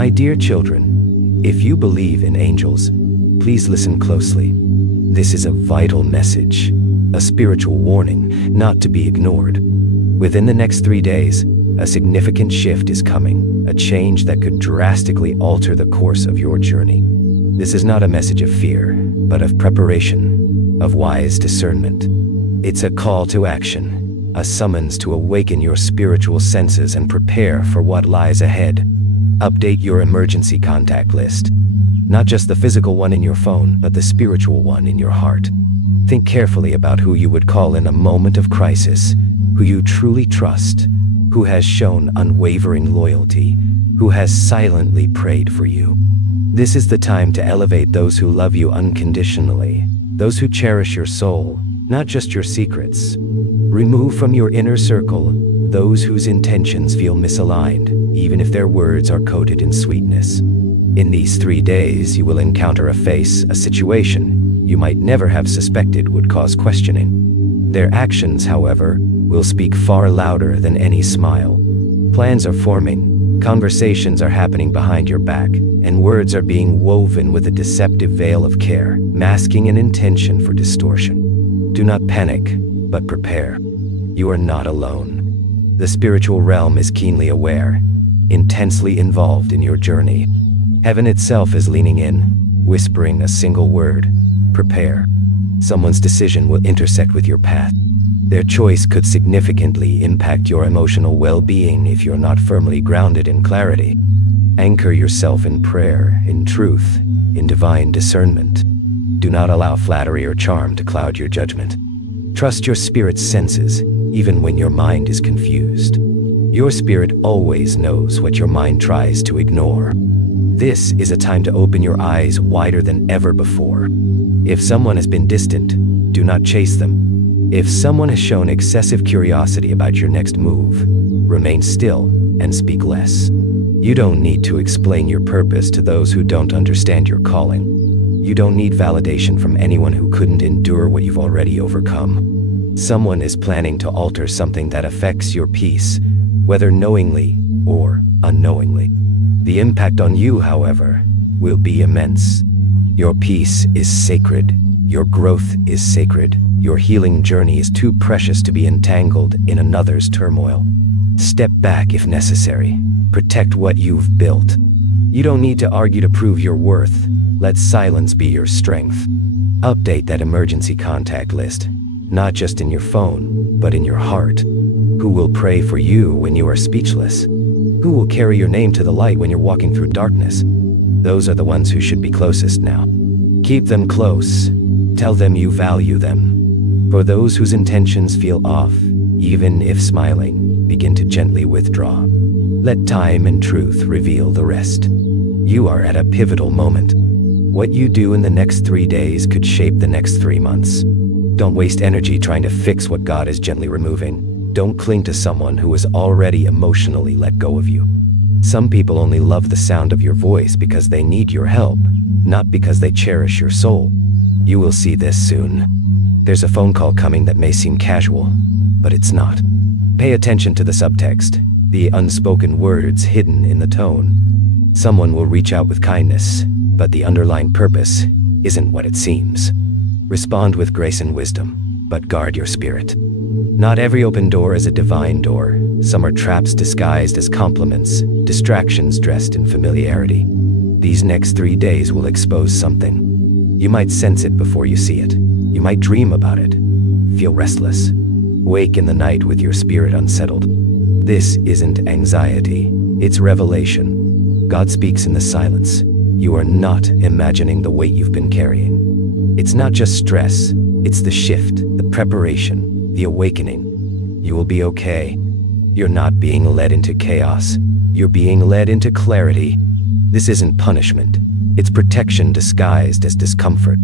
My dear children, if you believe in angels, please listen closely. This is a vital message, a spiritual warning not to be ignored. Within the next 3 days, a significant shift is coming, a change that could drastically alter the course of your journey. This is not a message of fear, but of preparation, of wise discernment. It's a call to action, a summons to awaken your spiritual senses and prepare for what lies ahead. Update your emergency contact list. Not just the physical one in your phone, but the spiritual one in your heart. Think carefully about who you would call in a moment of crisis, who you truly trust, who has shown unwavering loyalty, who has silently prayed for you. This is the time to elevate those who love you unconditionally, those who cherish your soul, not just your secrets. Remove from your inner circle those whose intentions feel misaligned, even if their words are coated in sweetness. In these 3 days, you will encounter a situation you might never have suspected would cause questioning. Their actions, however, will speak far louder than any smile. Plans are forming, conversations are happening behind your back, and words are being woven with a deceptive veil of care, masking an intention for distortion. Do not panic, but prepare. You are not alone. The spiritual realm is keenly aware, intensely involved in your journey. Heaven itself is leaning in, whispering a single word: prepare. Someone's decision will intersect with your path. Their choice could significantly impact your emotional well-being if you're not firmly grounded in clarity. Anchor yourself in prayer, in truth, in divine discernment. Do not allow flattery or charm to cloud your judgment. Trust your spirit's senses, even when your mind is confused. Your spirit always knows what your mind tries to ignore. This is a time to open your eyes wider than ever before. If someone has been distant, do not chase them. If someone has shown excessive curiosity about your next move, remain still and speak less. You don't need to explain your purpose to those who don't understand your calling. You don't need validation from anyone who couldn't endure what you've already overcome. Someone is planning to alter something that affects your peace, whether knowingly or unknowingly. The impact on you, however, will be immense. Your peace is sacred. Your growth is sacred. Your healing journey is too precious to be entangled in another's turmoil. Step back if necessary. Protect what you've built. You don't need to argue to prove your worth. Let silence be your strength. Update that emergency contact list, not just in your phone, but in your heart. Who will pray for you when you are speechless? Who will carry your name to the light when you're walking through darkness? Those are the ones who should be closest now. Keep them close. Tell them you value them. For those whose intentions feel off, even if smiling, begin to gently withdraw. Let time and truth reveal the rest. You are at a pivotal moment. What you do in the next 3 days could shape the next 3 months. Don't waste energy trying to fix what God is gently removing. Don't cling to someone who has already emotionally let go of you. Some people only love the sound of your voice because they need your help, not because they cherish your soul. You will see this soon. There's a phone call coming that may seem casual, but it's not. Pay attention to the subtext, the unspoken words hidden in the tone. Someone will reach out with kindness, but the underlying purpose isn't what it seems. Respond with grace and wisdom, but guard your spirit. Not every open door is a divine door. Some are traps disguised as compliments, distractions dressed in familiarity. These next 3 days will expose something. You might sense it before you see it. You might dream about it, feel restless, wake in the night with your spirit unsettled. This isn't anxiety, it's revelation. God speaks in the silence. You are not imagining the weight you've been carrying. It's not just stress, it's the shift, the preparation, the awakening. You will be okay. You're not being led into chaos. You're being led into clarity. This isn't punishment. It's protection disguised as discomfort.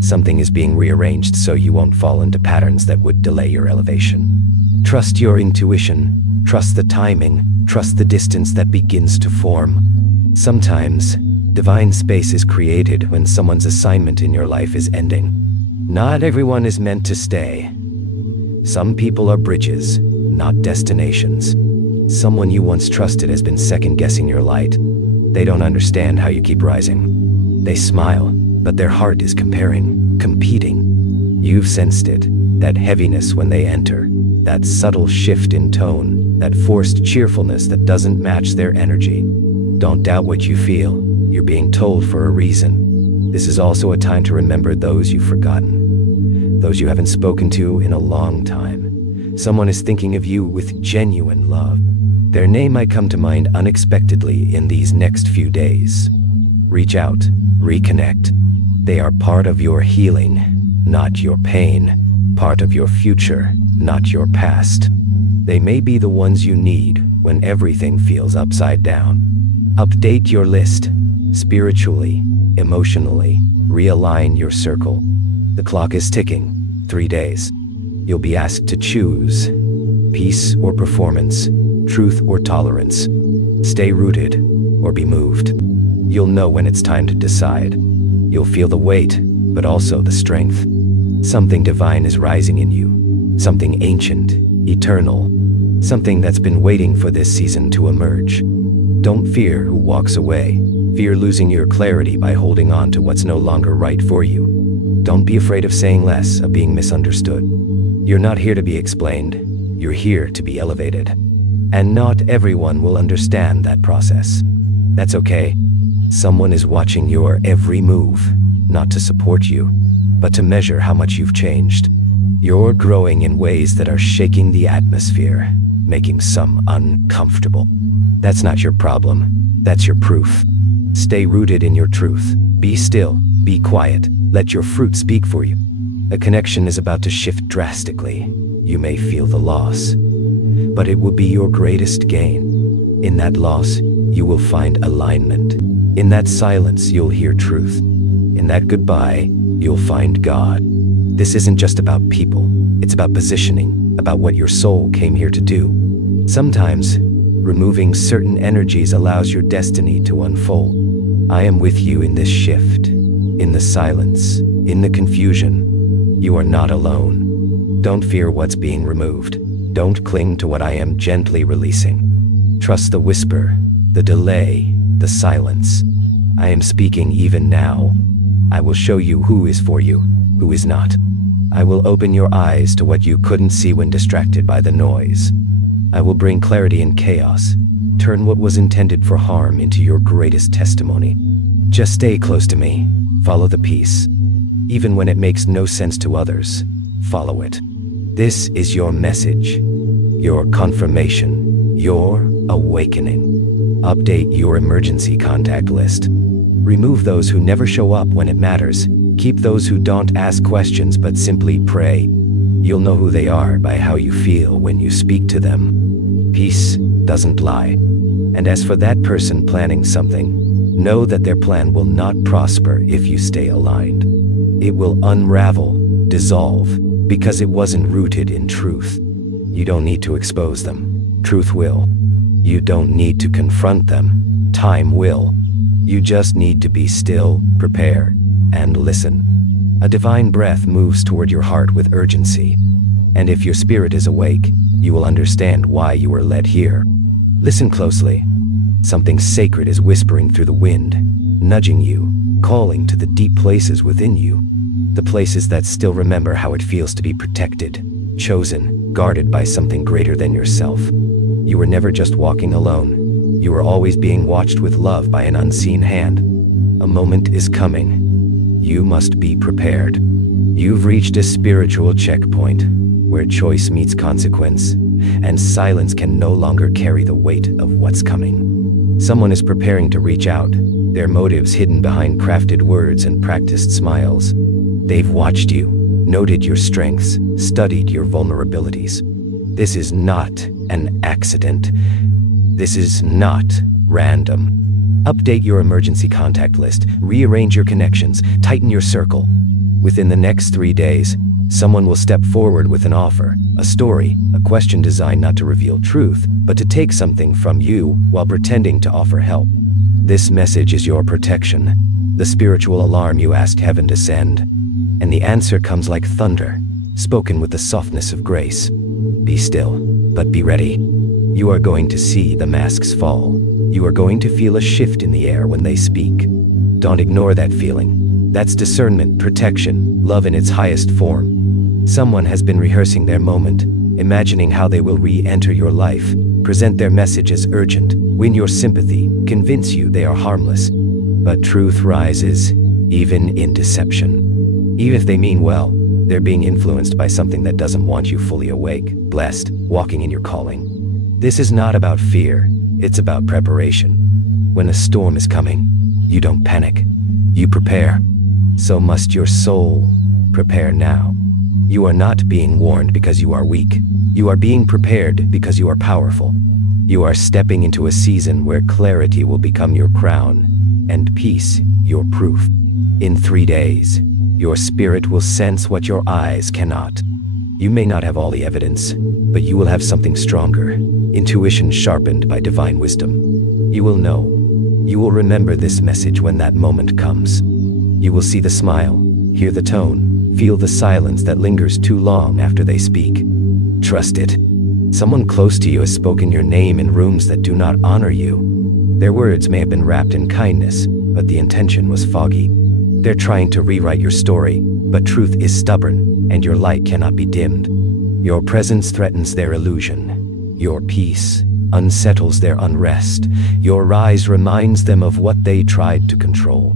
Something is being rearranged so you won't fall into patterns that would delay your elevation. Trust your intuition. Trust the timing. Trust the distance that begins to form. Sometimes, divine space is created when someone's assignment in your life is ending. Not everyone is meant to stay. Some people are bridges, not destinations. Someone you once trusted has been second-guessing your light. They don't understand how you keep rising. They smile, but their heart is comparing, competing. You've sensed it, that heaviness when they enter, that subtle shift in tone, that forced cheerfulness that doesn't match their energy. Don't doubt what you feel. You're being told for a reason. This is also a time to remember those you've forgotten, those you haven't spoken to in a long time. Someone is thinking of you with genuine love. Their name might come to mind unexpectedly in these next few days. Reach out, reconnect. They are part of your healing, not your pain. Part of your future, not your past. They may be the ones you need when everything feels upside down. Update your list. Spiritually, emotionally, realign your circle. The clock is ticking. 3 days. You'll be asked to choose. Peace or performance, truth or tolerance. Stay rooted or be moved. You'll know when it's time to decide. You'll feel the weight, but also the strength. Something divine is rising in you. Something ancient, eternal. Something that's been waiting for this season to emerge. Don't fear who walks away. Fear losing your clarity by holding on to what's no longer right for you. Don't be afraid of saying less, of being misunderstood. You're not here to be explained. You're here to be elevated. And not everyone will understand that process. That's okay. Someone is watching your every move, not to support you, but to measure how much you've changed. You're growing in ways that are shaking the atmosphere, making some uncomfortable. That's not your problem. That's your proof. Stay rooted in your truth. Be still. Be quiet. Let your fruit speak for you. A connection is about to shift drastically. You may feel the loss, but it will be your greatest gain. In that loss, you will find alignment. In that silence, you'll hear truth. In that goodbye, you'll find God. This isn't just about people. It's about positioning, about what your soul came here to do. Sometimes, removing certain energies allows your destiny to unfold. I am with you in this shift, in the silence, in the confusion. You are not alone. Don't fear what's being removed. Don't cling to what I am gently releasing. Trust the whisper, the delay, the silence. I am speaking even now. I will show you who is for you, who is not. I will open your eyes to what you couldn't see when distracted by the noise. I will bring clarity in chaos, turn what was intended for harm into your greatest testimony. Just stay close to me, follow the peace. Even when it makes no sense to others, follow it. This is your message, your confirmation, your awakening. Update your emergency contact list. Remove those who never show up when it matters. Keep those who don't ask questions but simply pray. You'll know who they are by how you feel when you speak to them. Peace doesn't lie. And as for that person planning something, know that their plan will not prosper if you stay aligned. It will unravel, dissolve, because it wasn't rooted in truth. You don't need to expose them. Truth will. You don't need to confront them. Time will. You just need to be still, prepare, and listen. A divine breath moves toward your heart with urgency. And if your spirit is awake, you will understand why you were led here. Listen closely. Something sacred is whispering through the wind, nudging you, calling to the deep places within you. The places that still remember how it feels to be protected, chosen, guarded by something greater than yourself. You were never just walking alone. You were always being watched with love by an unseen hand. A moment is coming. You must be prepared. You've reached a spiritual checkpoint where choice meets consequence, and silence can no longer carry the weight of what's coming. Someone is preparing to reach out, their motives hidden behind crafted words and practiced smiles. They've watched you, noted your strengths, studied your vulnerabilities. This is not an accident. This is not random. Update your emergency contact list, rearrange your connections, tighten your circle. Within the next 3 days, someone will step forward with an offer, a story, a question designed not to reveal truth, but to take something from you while pretending to offer help. This message is your protection, the spiritual alarm you asked heaven to send. And the answer comes like thunder, spoken with the softness of grace. Be still, but be ready. You are going to see the masks fall. You are going to feel a shift in the air when they speak. Don't ignore that feeling. That's discernment, protection, love in its highest form. Someone has been rehearsing their moment, imagining how they will re-enter your life, present their message as urgent, win your sympathy, convince you they are harmless. But truth rises, even in deception. Even if they mean well, they're being influenced by something that doesn't want you fully awake, blessed, walking in your calling. This is not about fear, it's about preparation. When a storm is coming, you don't panic, you prepare. So must your soul prepare now. You are not being warned because you are weak. You are being prepared because you are powerful. You are stepping into a season where clarity will become your crown, and peace your proof. In 3 days, your spirit will sense what your eyes cannot. You may not have all the evidence, but you will have something stronger, intuition sharpened by divine wisdom. You will know. You will remember this message when that moment comes. You will see the smile, hear the tone, feel the silence that lingers too long after they speak. Trust it. Someone close to you has spoken your name in rooms that do not honor you. Their words may have been wrapped in kindness, but the intention was foggy. They're trying to rewrite your story, but truth is stubborn, and your light cannot be dimmed. Your presence threatens their illusion. Your peace unsettles their unrest. Your rise reminds them of what they tried to control.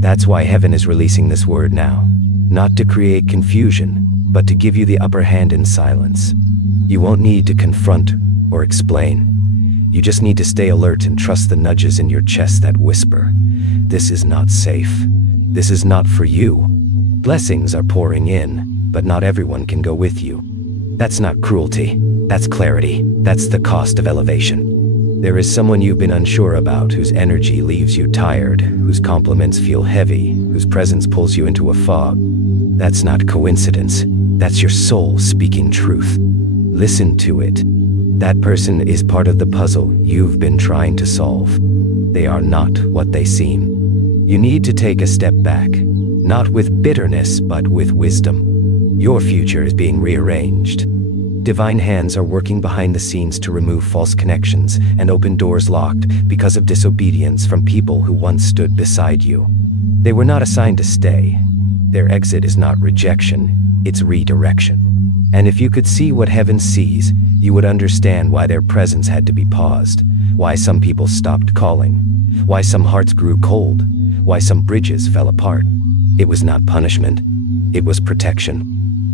That's why heaven is releasing this word now. Not to create confusion, but to give you the upper hand in silence. You won't need to confront or explain. You just need to stay alert and trust the nudges in your chest that whisper, "This is not safe. This is not for you." Blessings are pouring in, but not everyone can go with you. That's not cruelty. That's clarity. That's the cost of elevation. There is someone you've been unsure about, whose energy leaves you tired, whose compliments feel heavy, whose presence pulls you into a fog. That's not coincidence. That's your soul speaking truth. Listen to it. That person is part of the puzzle you've been trying to solve. They are not what they seem. You need to take a step back, not with bitterness, but with wisdom. Your future is being rearranged. Divine hands are working behind the scenes to remove false connections and open doors locked because of disobedience from people who once stood beside you. They were not assigned to stay. Their exit is not rejection, it's redirection. And if you could see what heaven sees, you would understand why their presence had to be paused, why some people stopped calling, why some hearts grew cold, why some bridges fell apart. It was not punishment, it was protection.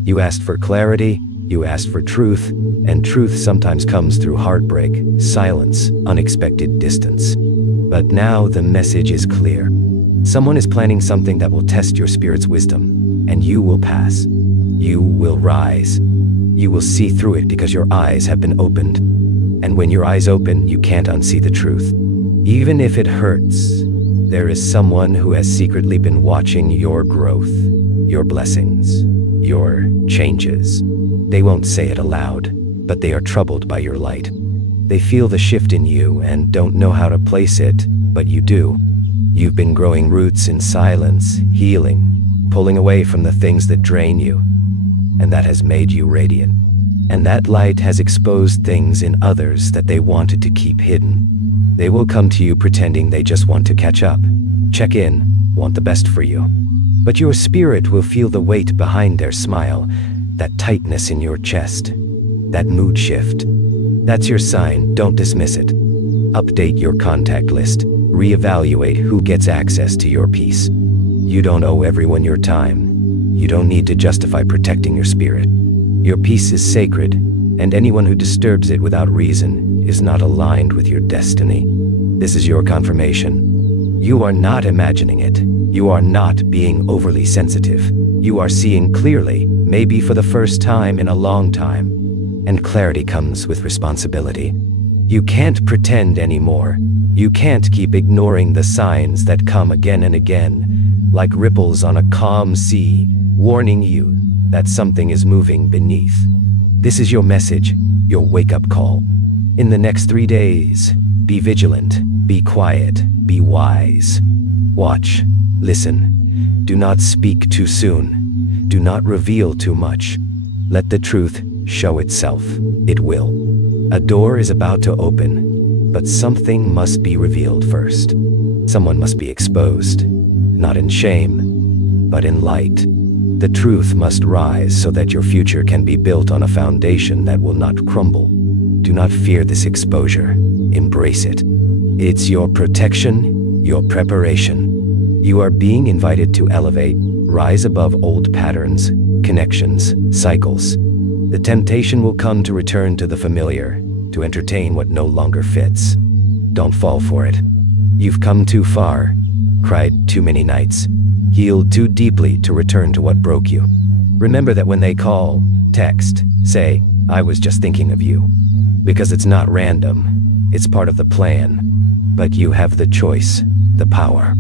You asked for clarity, you asked for truth, and truth sometimes comes through heartbreak, silence, unexpected distance. But now the message is clear. Someone is planning something that will test your spirit's wisdom, and you will pass. You will rise. You will see through it because your eyes have been opened. And when your eyes open, you can't unsee the truth. Even if it hurts, there is someone who has secretly been watching your growth, your blessings, your changes. They won't say it aloud, but they are troubled by your light. They feel the shift in you and don't know how to place it, but you do. You've been growing roots in silence, healing, pulling away from the things that drain you, and that has made you radiant. And that light has exposed things in others that they wanted to keep hidden. They will come to you pretending they just want to catch up, check in, want the best for you. But your spirit will feel the weight behind their smile, that tightness in your chest, that mood shift. That's your sign, don't dismiss it. Update your contact list, reevaluate who gets access to your peace. You don't owe everyone your time. You don't need to justify protecting your spirit. Your peace is sacred, and anyone who disturbs it without reason is not aligned with your destiny. This is your confirmation. You are not imagining it. You are not being overly sensitive. You are seeing clearly, maybe for the first time in a long time. And clarity comes with responsibility. You can't pretend anymore. You can't keep ignoring the signs that come again and again, like ripples on a calm sea, warning you that something is moving beneath. This is your message, your wake-up call. In the next 3 days, be vigilant, be quiet, be wise. Watch, listen. Do not speak too soon. Do not reveal too much. Let the truth show itself. It will. A door is about to open. But something must be revealed first. Someone must be exposed, not in shame, but in light. The truth must rise so that your future can be built on a foundation that will not crumble. Do not fear this exposure. Embrace it. It's your protection, your preparation. You are being invited to elevate, rise above old patterns, connections, cycles. The temptation will come to return to the familiar, to entertain what no longer fits. Don't fall for it. You've come too far, cried too many nights, healed too deeply to return to what broke you. Remember that when they call, text, say, "I was just thinking of you." Because it's not random, it's part of the plan. But you have the choice, the power.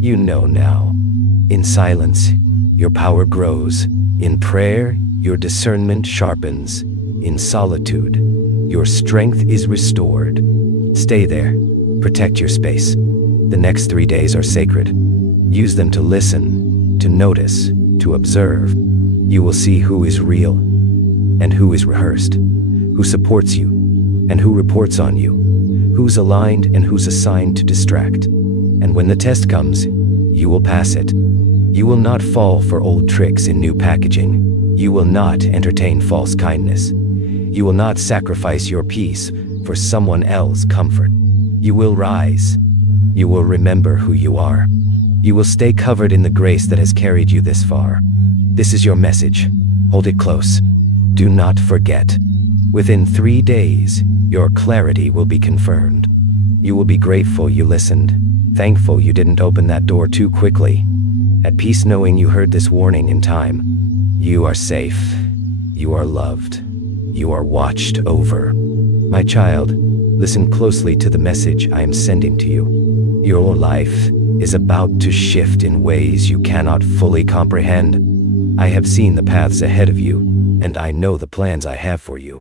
You know now. In silence, your power grows. In prayer, your discernment sharpens. In solitude, your strength is restored. Stay there. Protect your space. The next 3 days are sacred. Use them to listen, to notice, to observe. You will see who is real and who is rehearsed, who supports you and who reports on you, who's aligned and who's assigned to distract. And when the test comes, you will pass it. You will not fall for old tricks in new packaging. You will not entertain false kindness. You will not sacrifice your peace for someone else's comfort. You will rise. You will remember who you are. You will stay covered in the grace that has carried you this far. This is your message. Hold it close. Do not forget. Within 3 days, your clarity will be confirmed. You will be grateful you listened, thankful you didn't open that door too quickly, at peace knowing you heard this warning in time. You are safe. You are loved. You are watched over. My child, listen closely to the message I am sending to you. Your life is about to shift in ways you cannot fully comprehend. I have seen the paths ahead of you, and I know the plans I have for you.